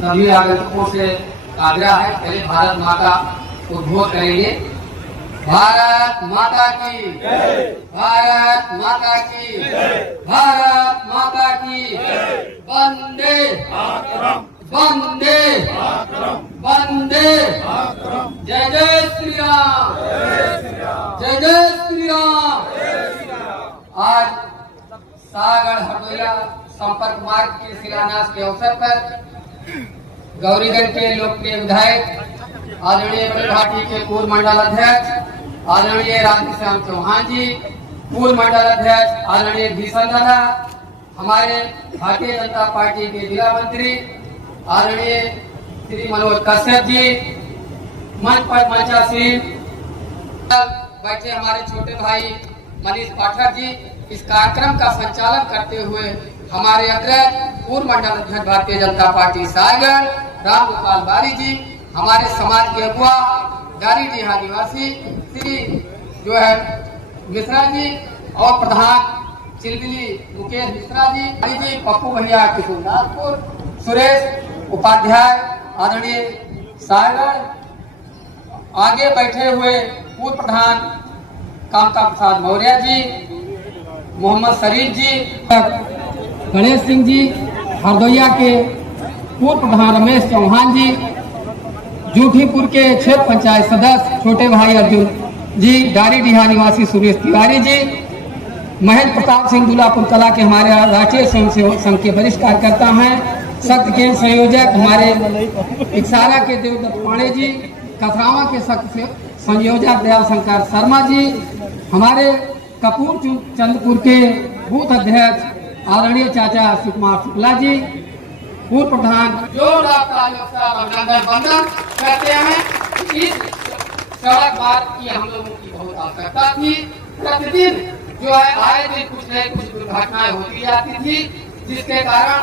सभी आगंतुकों से आग्रह है, पहले भारत माता उद्बोध करेंगे। भारत माता की जय, भारत माता की जय, भारत माता की जय, वंदे मातरम, वंदे मातरम, वंदे मातरम, जय जय श्री राम, जय जय श्री राम। आज सागर हरदोई संपर्क मार्ग के शिलान्यास के अवसर पर गौरीगंज के लोकप्रिय विधायक आदरणीय भाटी के पूर्व मंडल अध्यक्ष आदरणीय राधेश्याम चौहान जी, पूर्व मंडल अध्यक्ष आदरणीय भीषण दादा, हमारे भारतीय जनता पार्टी के जिला मंत्री आदरणीय श्री मनोज कश्यप जी, मंच पर मंचासीन बैठे हमारे छोटे भाई मनीष पाठक जी, इस कार्यक्रम का संचालन करते हुए हमारे अध्यक्ष पूर्व मंडल अध्यक्ष भारतीय जनता पार्टी सागर राम गोपाल बारी जी, हमारे समाज के अगुआ गारी डीहा निवासी श्री जो है मिश्रा जी और प्रधान चिलबिली मुकेश मिश्रा जी, पप्पू भैया किशोरदासपुर, सुरेश उपाध्याय आदरणीय सागर, आगे बैठे हुए पूर्व प्रधान कामता प्रसाद मौर्य जी, मोहम्मद शरीफ जी, गणेश सिंह जी, हरदोई के पूर्व प्रधान रमेश चौहान जी, जूठीपुर के क्षेत्र पंचायत सदस्य छोटे भाई अर्जुन जी, डारी डीहा निवासी सुरेश तिवारी जी, महेंद्र प्रताप सिंह दुलापुर कला के हमारे राष्ट्रीय स्वयंसेवक संघ के वरिष्ठ कार्यकर्ता हैं, शक्ति केंद्र संयोजक हमारे इक्सारा के देवदत्त पांडे जी, कथरावा के शक्ति संयोजक दयाल शंकर शर्मा जी, हमारे कपूर चंद्रपुर के बूथ अध्यक्ष आदरणीय चाचा सुकुमार शुक्ला जी, पूर्व प्रधान अभिनंदन वंदन करते हैं। इस सड़क मार्ग की हम लोगों की बहुत आवश्यकता थी। प्रतिदिन जो है आए दिन कुछ न कुछ दुर्घटनाएं होती जाती थी, जिसके कारण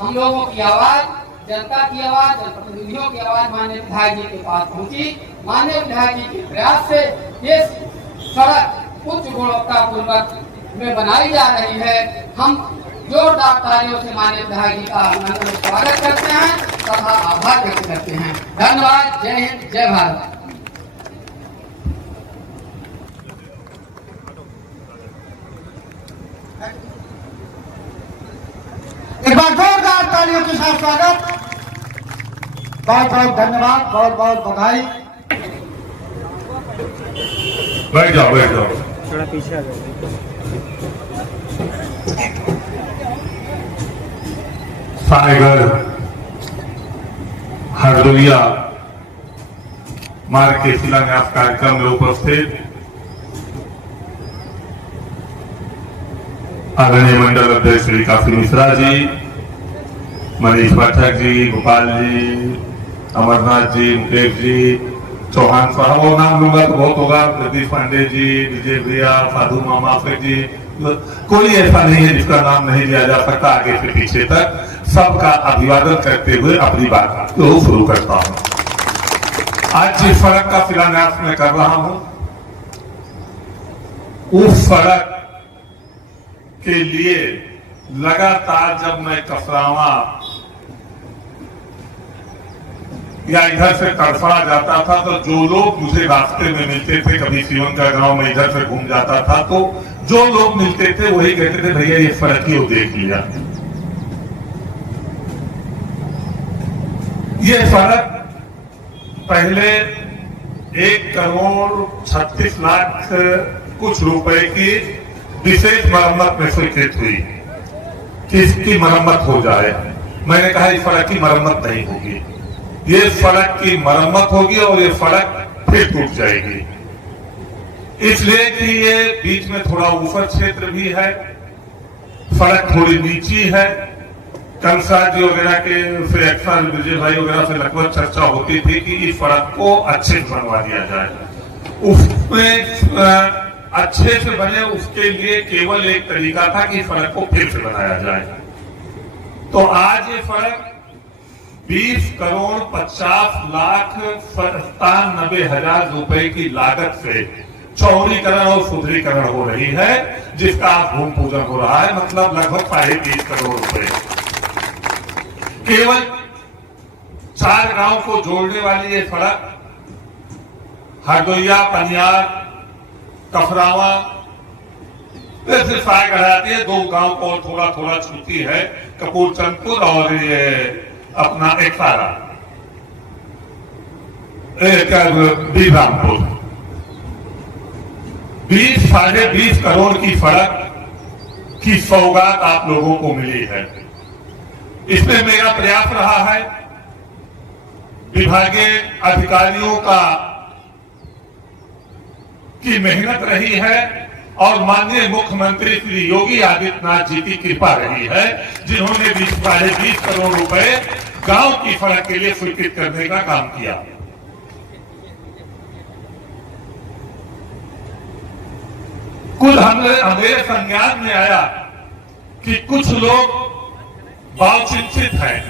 हम लोगों की आवाज, जनता की आवाज, जनप्रतिनिधियों की आवाज माननीय विधायक जी के पास पहुंची। माननीय विधायक जी के प्रयास से ये सड़क उच्च गुणवत्ता पूर्वक में बनाई जा रही है। हम जोरदार तालियों से माननीय विधायक जी का स्वागत करते हैं तथा आभार व्यक्त करते हैं। धन्यवाद। जय हिंद, जय भारत। एक बार जोरदार तालियों के साथ स्वागत। बहुत बहुत धन्यवाद, बहुत बहुत बधाई। बैठ जाओ, बैठ जाओ, थोड़ा पीछे आ जाओ। सागर हरदोई मार्ग के शिलान्यास कार्यक्रम में उपस्थित आदरणीय मंडल अध्यक्ष श्री काशी मिश्रा जी, मनीष पाठक जी, गोपाल जी, अमरनाथ जी, मुकेश जी, चौहान साहब, और नाम लूंगा तो बहुत होगा, जगदीश पांडे जी, विजय भैया, साधु मामा जी, कोई ऐसा नहीं है जिसका नाम नहीं लिया जा सकता। आगे से पीछे तक सबका अभिवादन करते हुए अपनी बात को शुरू करता हूं। आज जिस सड़क का शिलान्यास मैं कर रहा हूं, उस सड़क के लिए लगातार जब मैं कसरावा या इधर से करसड़ा जाता था तो जो लोग मुझे रास्ते में मिलते थे, कभी सीवन का गांव में इधर से घूम जाता था, तो जो लोग मिलते थे वही कहते थे भैया ये सड़क ही देख लिया। ये सड़क पहले 1,36,00,000 कुछ रुपए की विशेष मरम्मत में स्वीकृत हुई कि इसकी मरम्मत हो जाए। मैंने कहा इस सड़क की मरम्मत नहीं होगी, ये सड़क की मरम्मत होगी और ये सड़क फिर टूट जाएगी, इसलिए कि ये बीच में थोड़ा ऊपर क्षेत्र भी है, सड़क थोड़ी नीची है। कंसार जी वगैरह के फिर अक्सर विजय भाई वगैरह से लगभग चर्चा होती थी कि इस सड़क को अच्छे से बनवा दिया जाए। उसमें अच्छे से बने उसके लिए केवल एक तरीका था कि सड़क को फिर से बनाया जाए। तो आज ये सड़क 20,50,97,000 रुपए की लागत से चौड़ीकरण और सुदृढ़ीकरण हो रही है, जिसका आज भूमि पूजन हो रहा है। मतलब लगभग 20.5 करोड़ रुपए केवल 4 गांव को जोड़ने वाली ये सड़क हरदोइया, पनियार, कफरावा सिर्फ आती है। 2 गांव को थोड़ा थोड़ा छूती है, कपूरचंदपुर और ये अपना एक सारा बीरामपुर। 20-20.5 करोड़ की सड़क की सौगात आप लोगों को मिली है। इसमें मेरा प्रयास रहा है, विभागीय अधिकारियों की मेहनत रही है और माननीय मुख्यमंत्री श्री योगी आदित्यनाथ जी की कृपा रही है, जिन्होंने 20-20.5 करोड़ रुपए गांव की सड़क के लिए स्वीकृत करने का काम किया। कुल हमारे संज्ञान में आया कि कुछ लोग बहुचिंतित हैं,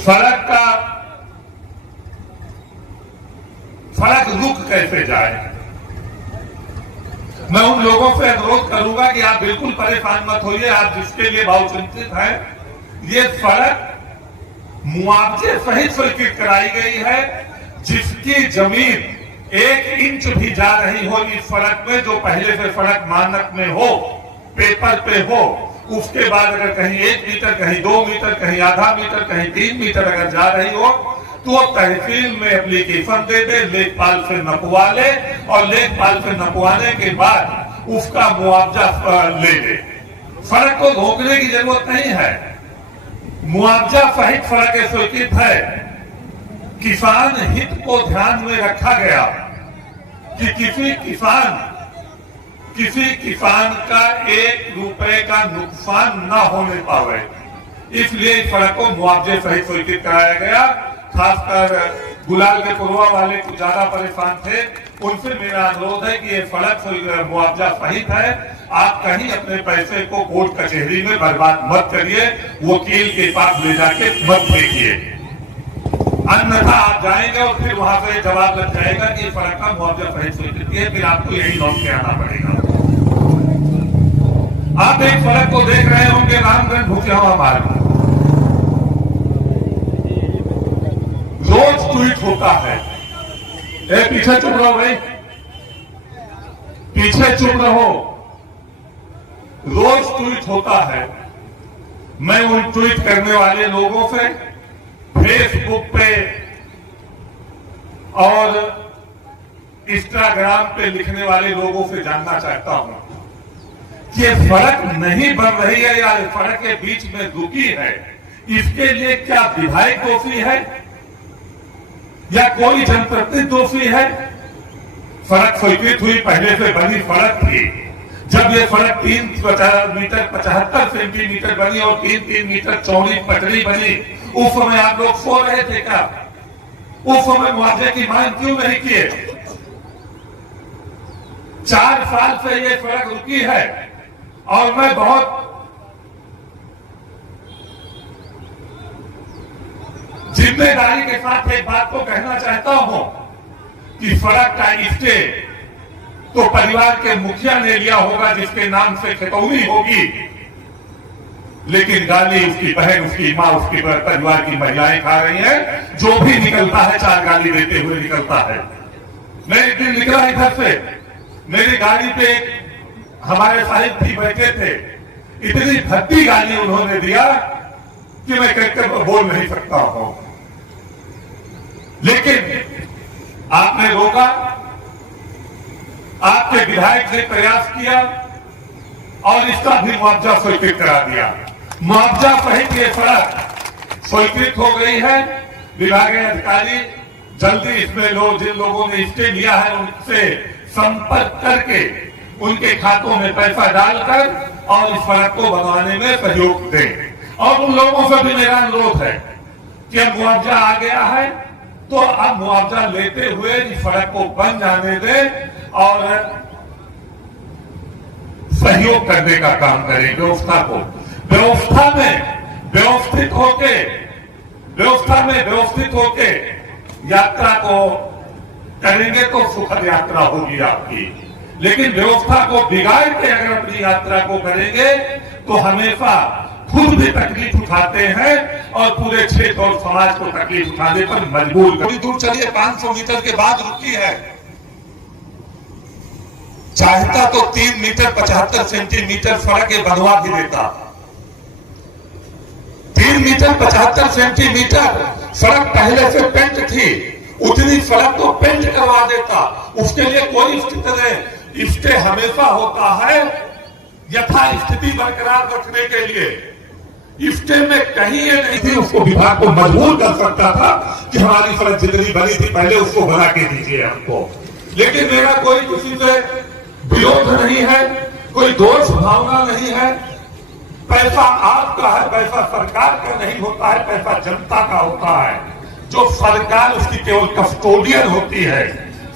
सड़क रुक कैसे जाए। मैं उन लोगों से अनुरोध करूंगा कि आप बिल्कुल परेशान मत होइए, आप जिसके लिए बहुत चिंतित हैं। ये सड़क मुआवजे सहित स्वीकृत कराई गई है, जिसकी जमीन 1 इंच भी जा रही हो इस सड़क में, जो पहले से सड़क मानक में हो, पेपर पे हो, उसके बाद अगर कहीं 1 मीटर, कहीं 2 मीटर, कहीं आधा मीटर, कहीं 3 मीटर अगर जा रही हो तो तहसील में एप्लीकेशन दे दे, लेखपाल से नपवा ले और लेखपाल से नपवाने के बाद उसका मुआवजा ले ले। सड़क को रोकने की जरूरत नहीं है, मुआवजा सहित सड़क स्वीकृत है। किसान हित को ध्यान में रखा गया कि किसी किसान का 1 रुपए का नुकसान न होने पावे, इसलिए इस सड़क को मुआवजे सहित स्वीकृत कराया गया। खासकर गुलाल के पुरवा वाले कुछ ज्यादा परेशान थे, उनसे मेरा अनुरोध है कि ये सड़क मुआवजा सहित है। आप कहीं अपने पैसे को कोर्ट कचहरी में बर्बाद मत करिए, वकील के पास ले जाके मत फेंकिए, अन्यथा आप जाएंगे और फिर वहां से जवाब लग जाएगा कि सड़क का मुआवजा सहित स्वीकृत है, फिर आपको यही लौट के आना पड़ेगा। आप एक सड़क को देख रहे होंगे, रामगंज भुसियावा मार्ग, रोज ट्वीट होता है। पीछे चुप रहो भाई, पीछे चुप रहो। रोज ट्वीट होता है। मैं उन ट्वीट करने वाले लोगों से फेसबुक पे और इंस्टाग्राम पे लिखने वाले लोगों से जानना चाहता हूं कि ये सड़क नहीं बन रही है या सड़क के बीच में रुकी है, इसके लिए क्या विधायक दोषी है या कोई जनप्रतिनिधि दोषी है? सड़क स्वीकृत हुई, पहले से बनी सड़क थी। जब ये सड़क 3 मीटर 75 सेंटीमीटर बनी और 3-3 मीटर चौड़ी पटरी बनी, उस समय आप लोग सो रहे थे क्या? उस समय मुआवजे की मांग क्यों नहीं किए? 4 साल से ये सड़क रुकी है और मैं बहुत जिम्मेदारी के साथ एक बात को कहना चाहता हूं कि सड़क का स्टे तो परिवार के मुखिया ने लिया होगा, जिसके नाम से खतौनी होगी, लेकिन गाली उसकी बहन, उसकी मां, उसकी परिवार की महिलाएं खा रही हैं। जो भी निकलता है 4 गाली देते हुए निकलता है। मैं एक दिन निकला इधर से, मेरी गाड़ी पे हमारे साहिब भी बैठे थे, इतनी भद्दी गाली उन्होंने दिया कि मैं कहकर बोल नहीं सकता हूं। लेकिन आपने रोका, आपके विधायक ने प्रयास किया और इसका भी मुआवजा स्वीकृत करा दिया। मुआवजा सहित ये सड़क स्वीकृत हो गई है। विभागीय अधिकारी जल्दी इसमें जिन लोगों ने स्टे लिया है उनसे संपर्क करके उनके खातों में पैसा डालकर और इस सड़क को बनवाने में सहयोग दें। और उन लोगों से भी मेरा अनुरोध है कि अब मुआवजा आ गया है तो अब मुआवजा लेते हुए इस सड़क को बन जाने दें और सहयोग करने का काम करें। व्यवस्था को व्यवस्था में व्यवस्थित होके यात्रा को करेंगे तो सुखद यात्रा होगी आपकी। लेकिन व्यवस्था को बिगाड़ के अगर अपनी यात्रा को करेंगे तो हमेशा खुद भी तकलीफ उठाते हैं और पूरे क्षेत्र और समाज को तकलीफ उठाने पर मजबूर कर। थोड़ी दूर चलिए, 500 मीटर के बाद रुकी है। चाहता तो 3 मीटर 75 सेंटीमीटर सड़क बनवा भी देता। 3 मीटर 75 सेंटीमीटर सड़क पहले से पेंट थी, उतनी सड़क को पेंट करवा देता। उसके लिए कोई स्टे हमेशा होता है यथा स्थिति बरकरार रखने के लिए। स्टे में कहीं ये नहीं थी, उसको विभाग को मजबूर कर सकता था कि हमारी सड़क जितनी बनी थी पहले उसको बना के दीजिए हमको। लेकिन मेरा कोई किसी से विरोध नहीं है, कोई दोष भावना नहीं है। पैसा आपका है, पैसा सरकार का नहीं होता है, पैसा जनता का होता है। जो सरकार उसकी केवल कस्टोडियन होती है,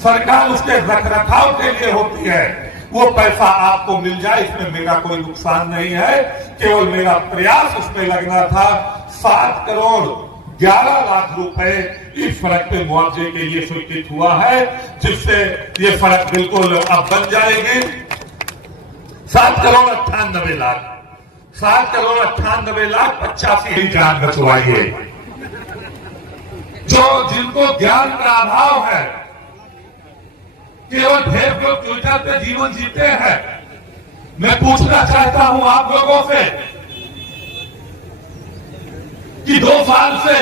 सरकार उसके रखरखाव के लिए होती है। वो पैसा आपको मिल जाए, इसमें मेरा कोई नुकसान नहीं है। केवल मेरा प्रयास उसमें लगना था। 7 करोड़ 11 लाख रुपए इस सड़क पे मुआवजे के लिए स्वीकृत हुआ है, जिससे ये सड़क बिल्कुल अब बन जाएगी। 7 करोड़ 98 लाख 7 करोड़ 98 लाख 85 जान बचवाइए। जो जिनको ज्ञान का अभाव है, केवल फेसबुक ट्विटर पे जीवन जीते हैं, मैं पूछना चाहता हूं आप लोगों से कि 2 साल से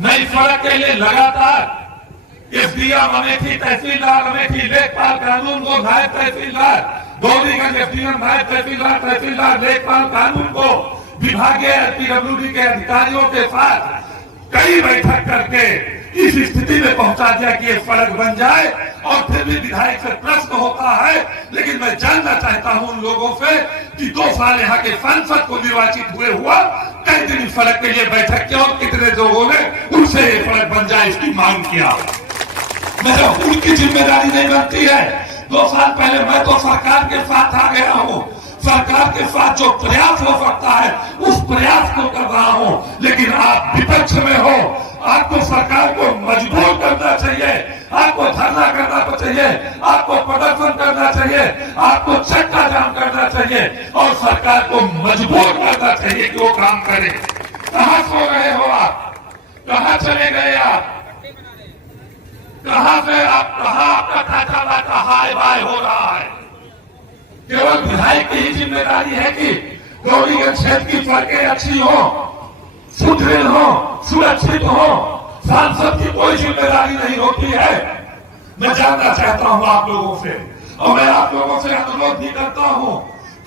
नई सड़क के लिए लगातार एसडीएम अमेठी, तहसीलदार अमेठी, लेखपाल कानून को नायब तहसीलदार, गौरीगंज एसडीएम नायब तहसीलदार, तहसीलदार लेखपाल कानून को विभागीय पीडब्ल्यूडी के अधिकारियों के साथ कई बैठक करके इस स्थिति में पहुंचा दिया कि ये सड़क बन जाए। और फिर भी विधायक से प्रश्न होता है। लेकिन मैं जानना चाहता हूं उन लोगों से कि 2 साल यहाँ के सांसद को निर्वाचित हुए हुआ कई दिन इस सड़क के लिए बैठक किया और कितने लोगों ने उनसे ये सड़क बन जाए इसकी मांग किया। मेरा उनकी जिम्मेदारी नहीं बनती है। 2 साल पहले मैं तो सरकार के साथ आ गया हूं, सरकार के साथ जो प्रयास हो सकता है उस प्रयास को कर रहा हूं। लेकिन आप विपक्ष में हो, आपको सरकार को मजबूर करना चाहिए, आपको धरना करना चाहिए, आपको प्रदर्शन करना चाहिए, आपको चक्का जाम करना चाहिए और सरकार को मजबूर करना चाहिए कि वो काम करे। कहां सो रहे हो आप? कहां चले गए आप? कहां से आप, कहां आपका ताजा लाता हाय बाय हो रहा है? केवल विधायक की ही जिम्मेदारी है कि गौरीगंज क्षेत्र की सड़कें अच्छी हो, सुदृढ़ हो, सुरक्षित हो। सांसद की कोई जिम्मेदारी नहीं होती है। मैं जानना चाहता हूं आप लोगों से, और मैं आप लोगों से अनुरोध भी करता हूं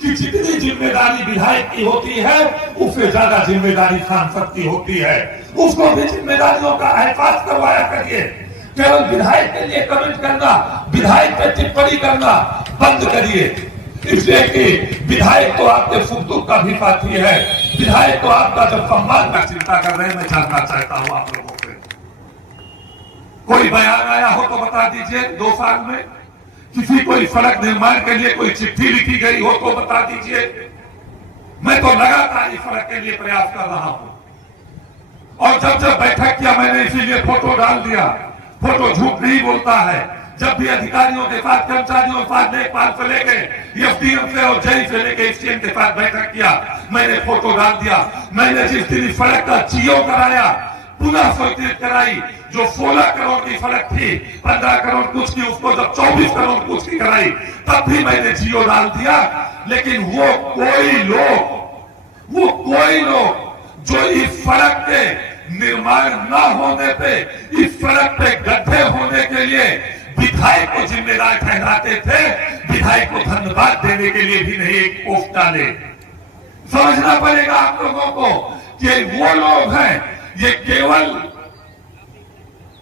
कि जितनी जिम्मेदारी विधायक की होती है उससे ज्यादा जिम्मेदारी सांसद की होती है। उसको भी जिम्मेदारियों का एहसास करवाया करिए। केवल विधायक के लिए कमेंट करना, विधायक पे टिप्पणी करना बंद करिए। इसलिए कि विधायक तो आपके सुख दुख का भी साथी है, विधायक तो आपका जब सम्मान का चिंता कर रहे हैं। मैं जानना चाहता हूं आप लोगों से, कोई बयान आया हो तो बता दीजिए। 2 साल में किसी कोई सड़क निर्माण के लिए कोई चिट्ठी लिखी गई हो तो बता दीजिए। मैं तो लगातार इस सड़क के लिए प्रयास कर रहा हूं और जब जब बैठक किया मैंने इसीलिए फोटो डाल दिया। फोटो झूठ नहीं बोलता है। जब भी अधिकारियों के साथ, कर्मचारियों के साथ, लेखपाल से लेके एसडीएम से और जई से लेके एसडीएम के साथ बैठक किया, मैंने फोटो डाल दिया। मैंने जिस दिन सड़क का जीओ कराया, पुनः स्वीकृत कराई, जो 16 करोड़ की सड़क थी, 15 करोड़ कुछ की, उसको जब 24 करोड़ कुछ की कराई तब भी मैंने जीओ डाल दिया। लेकिन वो कोई लोग जो इस सड़क के निर्माण न होने पे, इस सड़क पे गड्ढे होने के लिए विधायक को जिम्मेदार ठहराते थे, विधायक को धन्यवाद देने के लिए भी नहीं एक पोस्ट डाले। समझना पड़ेगा आप लोगों को कि वो लोग हैं, ये केवल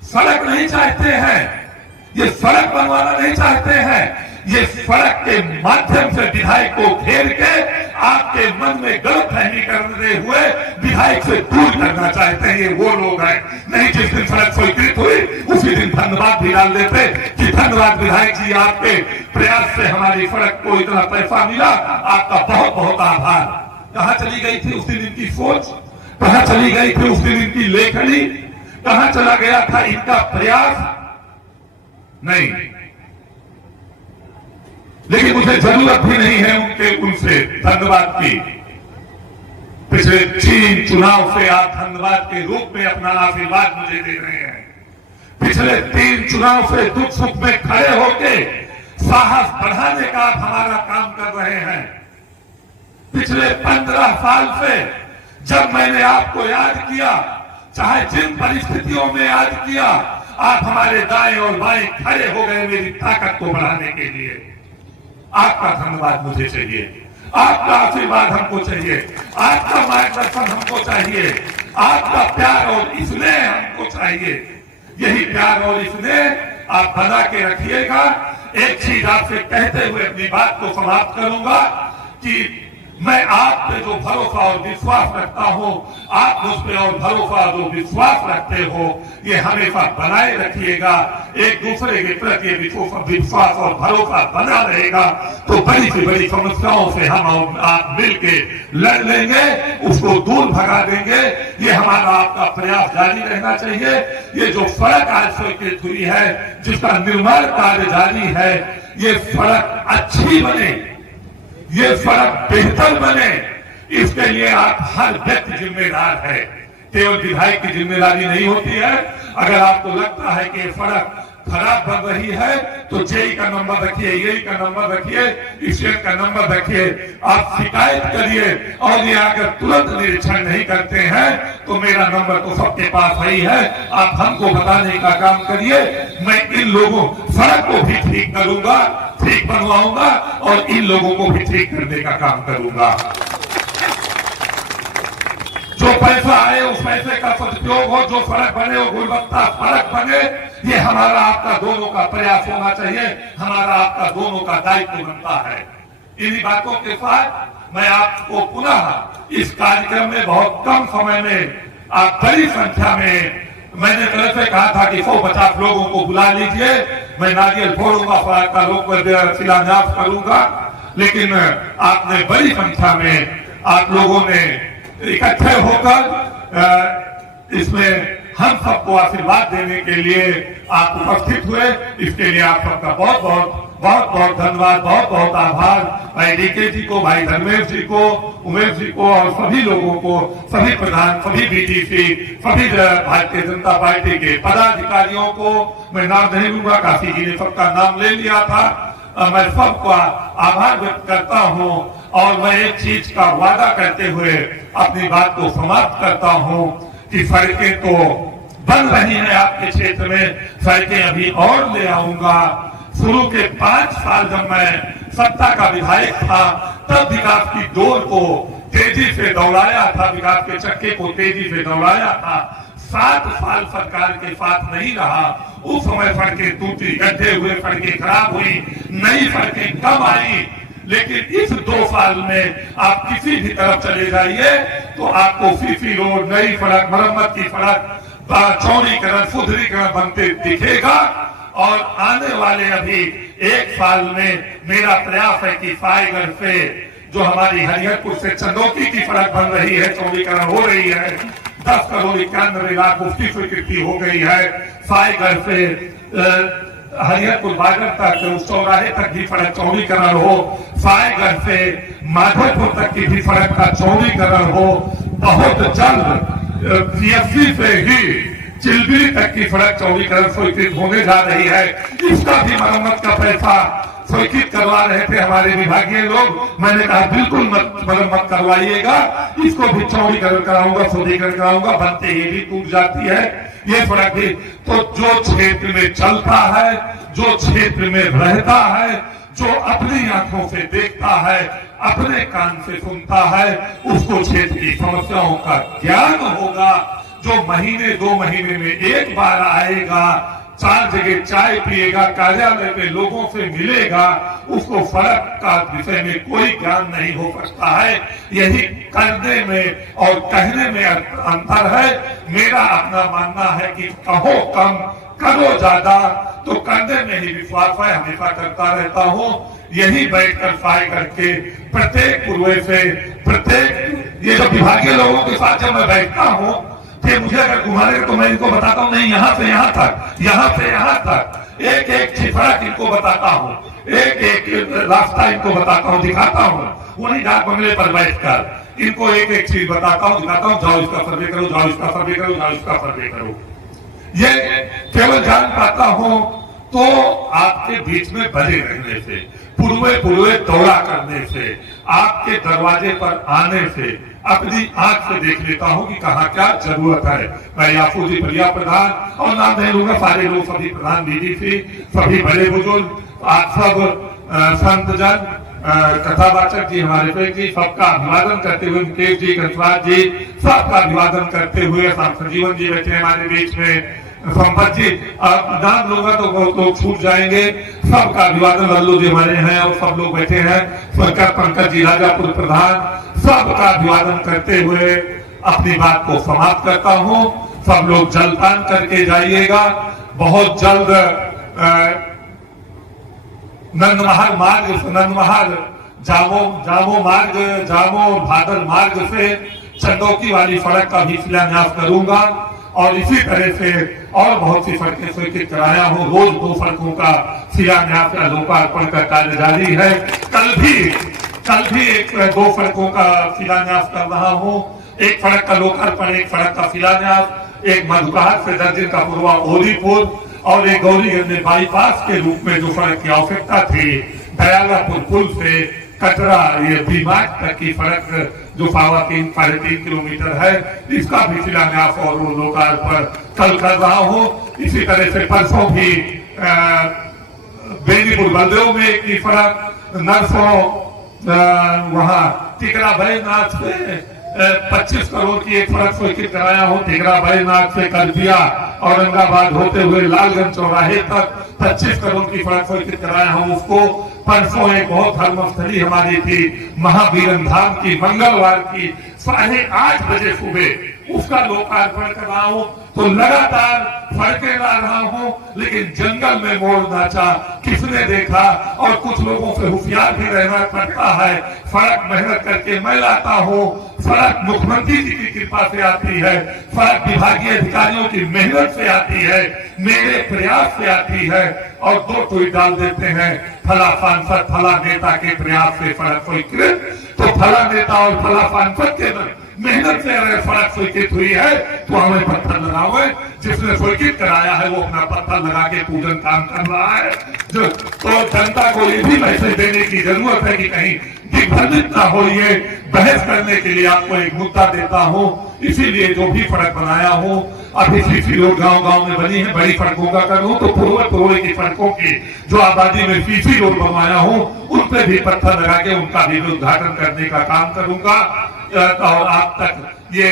सड़क नहीं चाहते हैं, ये सड़क बनवाना नहीं चाहते हैं, ये सड़क के माध्यम से विधायक को घेर के आपके मन में गलतफहमी करते हुए विधायक से दूर करना चाहते हैं। ये वो लोग हैं। नहीं, जिस दिन सड़क स्वीकृत हुई उसी दिन धन्यवाद भी डाल देते कि धन्यवाद विधायक जी, आपके प्रयास से हमारी सड़क को इतना पैसा मिला, आपका बहुत बहुत आभार। कहां चली गई थी उस दिन इनकी सोच? कहां चली गई थी उस दिन इनकी लेखनी? कहां चला गया था इनका प्रयास? नहीं, लेकिन मुझे जरूरत भी नहीं है उनसे धन्यवाद की। पिछले 3 चुनाव से आप धन्यवाद के रूप में अपना आशीर्वाद मुझे दे रहे हैं। पिछले 3 चुनाव से दुख सुख में खड़े होके साहस बढ़ाने का आप हमारा काम कर रहे हैं। पिछले 15 साल से जब मैंने आपको याद किया, चाहे जिन परिस्थितियों में याद किया, आप हमारे दाएं और बाएं खड़े हो गए मेरी ताकत को बढ़ाने के लिए। आपका धन्यवाद मुझे चाहिए, आपका आशीर्वाद हमको चाहिए, आपका मार्गदर्शन हमको चाहिए, आपका प्यार और स्नेह हमको चाहिए। यही प्यार और स्नेह आप बना के रखिएगा। एक चीज आपसे कहते हुए अपनी बात को समाप्त करूंगा कि मैं आप पे जो भरोसा और विश्वास रखता हूं, आप मुझ पे और भरोसा जो विश्वास रखते हो, ये हमेशा बनाए रखिएगा। एक दूसरे के प्रति विश्वास और भरोसा बना रहेगा तो बड़ी से बड़ी समस्याओं से हम और आप मिलके लड़ लेंगे, उसको दूर भगा देंगे। ये हमारा आपका प्रयास जारी रहना चाहिए। ये जो सड़क आज स्वीकृत हुई है, जिसका निर्माण कार्य जारी है, ये सड़क अच्छी बने, ये सड़क बेहतर बने, इसके लिए आप हर व्यक्ति जिम्मेदार है। केवल विधायक की जिम्मेदारी नहीं होती है। अगर आपको लगता है कि सड़क खराब बन रही है तो जेई का नंबर रखिए, यही का नंबर रखिए, स्टेट का नंबर रखिए, आप शिकायत करिए। और ये अगर तुरंत निरीक्षण नहीं करते हैं तो मेरा नंबर तो सबके पास ही है, आप हमको बताने का काम करिए। मैं इन लोगों सड़क को भी ठीक करूंगा, ठीक बनवाऊंगा और इन लोगों को भी ठीक करने का काम करूंगा। जो पैसा आए उस पैसे का सदुपयोग हो, जो सड़क बने वो गुणवत्ता सड़क बने, ये हमारा आपका दोनों का प्रयास होना चाहिए, हमारा आपका दोनों का दायित्व बनता है। इन्हीं बातों के साथ मैं आपको पुनः इस कार्यक्रम में बहुत कम समय में आप बड़ी संख्या में, मैंने तरह से कहा था कि 150 लोगों को बुला लीजिए, मैं नारियल फोड़ूंगा, सड़क का लोक शिलान्यास करूंगा, लेकिन आपने बड़ी संख्या में आप लोगों ने इकट्ठे होकर इसमें हम सबको आशीर्वाद देने के लिए आप उपस्थित हुए। इसके लिए आप सबका बहुत बहुत धन्यवाद, बहुत बहुत आभार। भाई डीके जी को, भाई धर्मेश जी को, उमेश जी को और सभी लोगों को, सभी प्रधान, सभी बीडीसी, सभी भारतीय जनता पार्टी के पदाधिकारियों को मैं नाम नहीं लूंगा, काशी जी ने सबका नाम ले लिया था। मैं सबका आभार व्यक्त करता हूं और मैं एक चीज का वादा करते हुए अपनी बात को समाप्त करता हूं कि सड़कें तो बन रही हैं आपके क्षेत्र में, सड़कें अभी और ले आऊंगा। शुरू के 5 साल जब मैं सत्ता का विधायक था तब विकास की डोर को तेजी से दौड़ाया था, विकास के चक्के को तेजी से दौड़ाया था। 7 साल सरकार के साथ नहीं रहा, उस समय सड़कें टूटी, गड्ढे हुए, सड़कें खराब हुई, नई सड़कें कम आई। लेकिन इस 2 साल में आप किसी भी तरफ चले जाइए तो आपको सीसी रोड, नई सड़क, मरम्मत की सड़क, चौड़ीकरण, सुदृढ़ीकरण बनते दिखेगा। और आने वाले अभी 1 साल में मेरा प्रयास है कि साईगढ़ से जो हमारी हरिहरपुर से चंदौती की सड़क बन रही है, चौड़ीकरण हो रही है, 10 करोड़ 91 लाख उसकी स्वीकृति हो गई है। साईगढ़ से हरिहरपुर बागर तक, उस चौराहे तक भी सड़क चौड़ीकरण हो, साईगढ़ से माधोपुर तक की भी सड़क का चौड़ीकरण हो। बहुत जल्द सीएससी से ही चिलबिरी तक की सड़क चौड़ीकरण स्वीकृत होने जा रही है। इसका भी मरम्मत का पैसा स्वीकृत करवा रहे थे हमारे विभागीय लोग। मैंने कहा बिल्कुल मरम्मत करवाइएगा, इसको भी चौड़ीकरण कराऊंगा, सुदृढ़ीकरण कराऊंगा। बनते ही भी टूट जाती है ये सड़क भी। तो जो क्षेत्र में चलता है, जो क्षेत्र में रहता है, जो अपनी आंखों से देखता है, अपने कान से सुनता है, उसको क्षेत्र की समस्याओं का ज्ञान होगा। जो महीने 2 महीने में एक बार आएगा, 4 जगह चाय पिएगा, कार्यालय में लोगों से मिलेगा, उसको सड़क का विषय में कोई ज्ञान नहीं हो सकता है। यही करने में और कहने में अंतर है। मेरा अपना मानना है कि कहो कम करो ज्यादा, तो करने में ही विश्वास है, हमेशा करता रहता हूँ। यही बैठकर साई करके प्रत्येक पूर्व से, प्रत्येक ये जो विभागीय लोगों के साथ जब मैं बैठता हूँ कि मुझे अगर घुमाने तो मैं इनको बताता हूँ, नहीं यहाँ से यहाँ तक, यहाँ से यहाँ तक, एक एक सड़क इनको बताता हूँ, एक एक रास्ता इनको बताता हूँ, दिखाता हूँ। वही डाक बंगले पर बैठकर इनको एक एक चीज बताता हूँ, दिखाता हूँ, जाओ इसका सर्वे करो, जाओ इसका सर्वे करो, जाओ इसका सर्वे करो। ये केवल जान पाता हूँ तो आपके बीच में बने रहने से, पुरवे दौड़ा करने से, आपके दरवाजे पर आने से, अपनी आंख से देख लेता हूँ कि कहाँ क्या जरूरत है। मैं याफू जी प्रिया प्रधान और नाम नहीं लूंगा, सारे लोग, सभी प्रधान डीडीसी, सभी बड़े बुजुर्ग, आप सब संत जन, कथावाचक जी, हमारे पे जी, सबका अभिवादन करते हुए, मुकेश जी, कंसराज जी, सबका अभिवादन करते हुए, संजीवन जी बैठे हमारे बीच में, संपत जी, नाम लूंगा तो बहुत लोग छूट जाएंगे, सबका अभिवादन, लल्लू जी हमारे हैं और सब लोग बैठे हैं, स्वर्गत पंकज जी राजापुर प्रधान, सबका अभिवादन करते हुए अपनी बात को समाप्त करता हूँ। सब लोग जलपान करके जाइएगा। बहुत जल्द नंदमहल मार्ग, नंदमहल जामो मार्ग, जामो और भादर मार्ग से चंदौकी वाली सड़क का भी शिलान्यास करूंगा और इसी तरह से और बहुत सी सड़कें स्वीकृत कराया हूँ। रोज 2 सड़कों का शिलान्यास या लोकार्पण का कार्य जारी है। कल भी 2 सड़कों का शिलान्यास कर रहा हूँ। एक सड़क का लोकार्पण, एक सड़क का शिलान्यास, एक मधुकाहर से दर्जन का पूर्वा ओलीपुर और एक गौरीगंज में बाईपास के रूप में जो सड़क की आवश्यकता थी, दयालापुर पुल से कटरा ये बीमाट तक की सड़क जो 3.5 किलोमीटर है, इसका भी शिलान्यास और लोकार्पण कल कर रहा हूँ। इसी तरह से परसों भी बेनीपुर बलदेव में एक सड़क, नरसों वहाँ टिकरा बैजनाथ से 25 करोड़ की एक सड़क स्वीकृत कराया हूँ। टिकरा बैजनाथ से कलबिया औरंगाबाद होते हुए लालगंज चौराहे तक 25 करोड़ की सड़क स्वीकृत कराया हूँ। उसको परसों एक बहुत धर्मस्थली हमारी थी महावीरन धाम की, मंगलवार की 8:30 बजे सुबह उसका लोकार्पण कर रहा हूँ। तो लगातार सड़कें ला रहा हूँ, लेकिन जंगल में मोर नाचा किसने देखा। और कुछ लोगों से होशियार भी रहना पड़ता है। सड़क मेहनत करके मैं लाता हूँ, सड़क मुख्यमंत्री जी की कृपा से आती है, सड़क विभागीय अधिकारियों की मेहनत से आती है, मेरे प्रयास से आती है। और 2 ट्वीट डाल देते हैं, फला सांसद फला नेता के प्रयास से सड़क स्वीकृत। तो फला नेता और फला सांसद के मेहनत से अगर सड़क स्वीकृत हुई है तो हमें पत्थर लगाओ। जिसने स्वीकृत कराया है वो अपना पत्थर लगा के पूजन काम कर रहा है। जो तो जनता को ये भी मैसेज देने की जरूरत है कि कहीं दिग्भ्रमित ना हो। ये बहस करने के लिए आपको एक मुद्दा देता हूँ, इसीलिए जो भी सड़क बनाया हूँ, अभी सीसी रोड गांव में बनी है, बड़ी सड़कों का करूँ तो पूर्व की सड़कों की जो आबादी में सीसी रोड बनवाया हूँ उन पे भी पत्थर लगा के उनका भी उद्घाटन करने का काम करूंगा और आप तक ये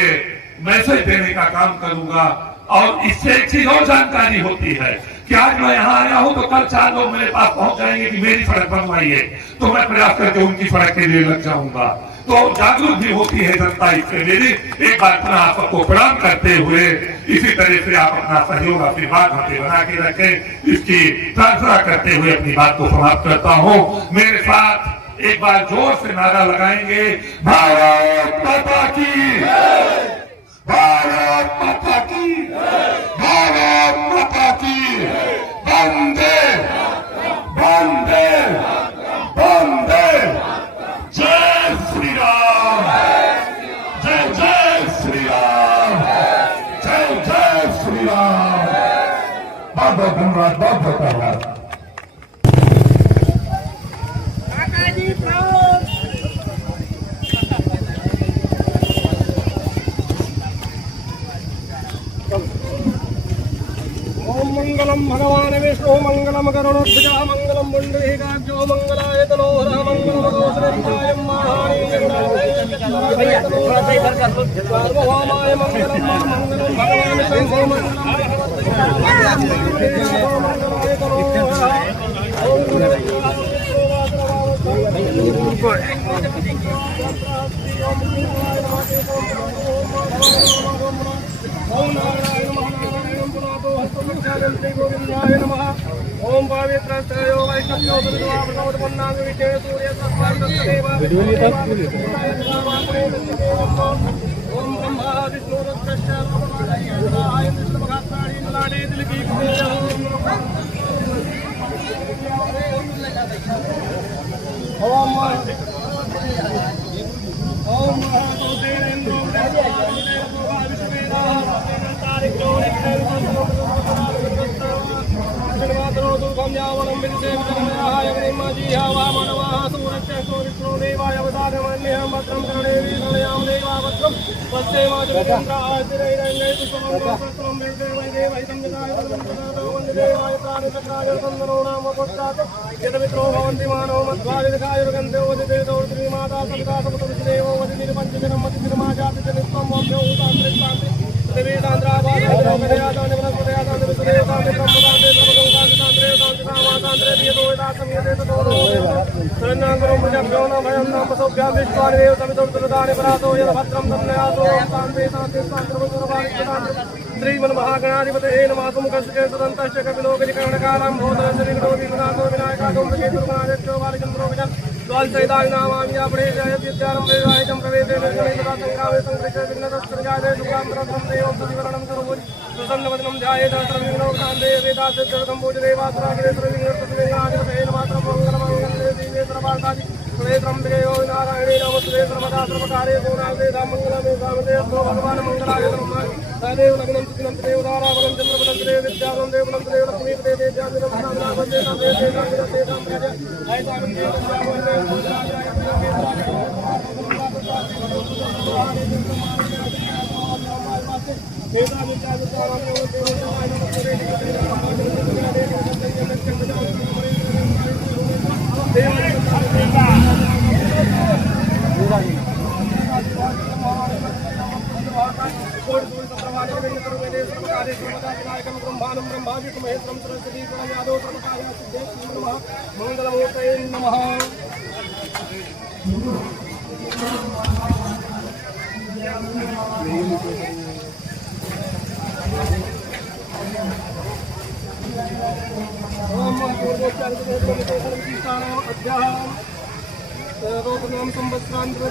मैसेज देने का काम करूंगा। और इससे एक चीज और जानकारी होती है कि आज मैं यहाँ आया हूँ तो कल 4 लोग मेरे पास पहुंच जाएंगे कि मेरी सड़क बनवाइए, तो मैं प्रयास करके उनकी सड़क के लिए लग जाऊंगा। तो जागरूक भी होती है जनता इससे। मेरी एक बार पुनः आप सबको प्रणाम करते हुए इसी तरह से आप अपना सहयोग आशीर्वाद हमसे बना के रखें, इसकी प्रार्थना करते हुए अपनी बात को समाप्त करता हूँ। मेरे साथ एक बार जोर से नारा लगाएंगे, भारत माता की, भारत माता की, भारत माता की, वंदे वंदे वंदे, जय श्री राम, जय जय श्री राम, जय जय श्री राम। बहुत बहुत धन्यवाद, बहुत बहुत धन्यवाद। ओम मंगलम भगवान विष्णु मंगलम गरुड़ध्वजा मंगलम पुंडरीकाक्षो मंगलाय तनोहर मंगलम गोसरिताय महानी सर्वभौमाय मंगलम मंगलम भगवान शंभो ओम नारायण महानारायण पुनातो हस्तमुखायन्ते गोविंदाय नमः। ओम पवित्रस्तयो वैष्णव्यो सर्वभवन्नांग विजय सूर्य सत्सर्गदेव ओम ब्रह्मा विष्णु रुद्रश्च राय विष्णुभक्तानि नलाडे दिलकी ओम ओम श्रीमन महागणाधिपते नमः सुमुखस्य सदन्तस्य कपिलोकनिकरणकालं भूतरश्रीविनाथो विनायकादो मृगेतुर्गणादित्यो बालचन्द्रो विजन् द्वादशैतानि नामानि आपणे जय विद्यारम्भेवायजं प्रवेदे निर्गणेतदा संग्रामे संकृत्य विघ्नतस्त्रजाते सुखाम्बरं देवं प्रतिवरणं करोति प्रसन्नवदनं ध्यायेत सर्वविघ्नोपशान्ते वेदास्यर्थं पूजदेवासुराग्रे सर्वविघ्नोपशान्ते नमात्रं मङ्गलमङ्गले दिवे सर्वार्थादि सुरेत्रं देयो नारायणे नमस्ते सर्वदा सर्वकारे पूर्णावेदा मङ्गलमे सामते अस्तु भगवान् मङ्गलाय नमः सदैव लग्नं सुखनं देवदारा बलं चन्द्रबलं देव विद्यानं देवलं देव लक्ष्मी देव देवजानं सामना वन्दे तं देव देवं प्रज ऐतानं देव मंगलमूर्तये नमः। अध्याय संवत्सरांत